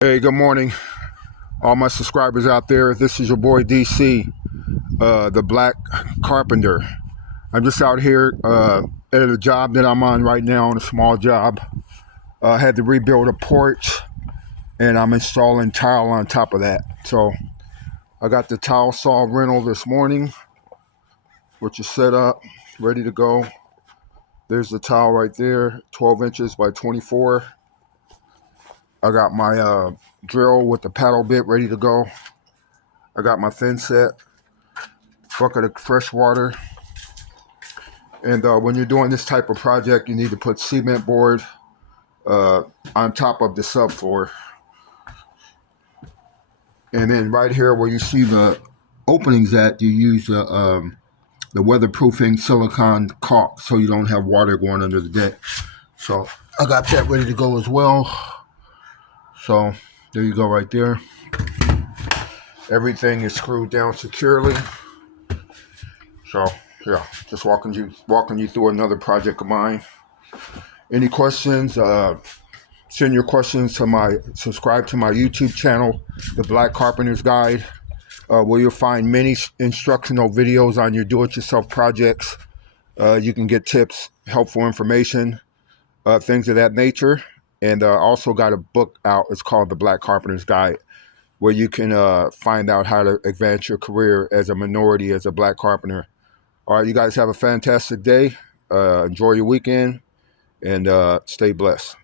Hey, good morning, all my subscribers out there. This is your boy DC, the Black Carpenter. I'm just out here at a job that I'm on right now, on a small job. I had to rebuild a porch, and I'm installing tile on top of that. So I got the tile saw rental this morning, which is set up, ready to go. There's the tile right there, 12 inches by 24. I got my drill with the paddle bit ready to go. I got my thin set, bucket of fresh water. And when you're doing this type of project, you need to put cement board on top of the subfloor. And then right here where you see the openings at, you use the weatherproofing silicone caulk so you don't have water going under the deck. So I got that ready to go as well. So there you go right there. Everything is screwed down securely. So yeah, just walking you through another project of mine. Any questions? Send your questions to subscribe to my YouTube channel, The Black Carpenter's Guide, where you'll find many instructional videos on your do-it-yourself projects. You can get tips, helpful information, things of that nature. And also got a book out. It's called The Black Carpenter's Guide, where you can find out how to advance your career as a minority, as a black carpenter. All right, you guys have a fantastic day. Enjoy your weekend, and stay blessed.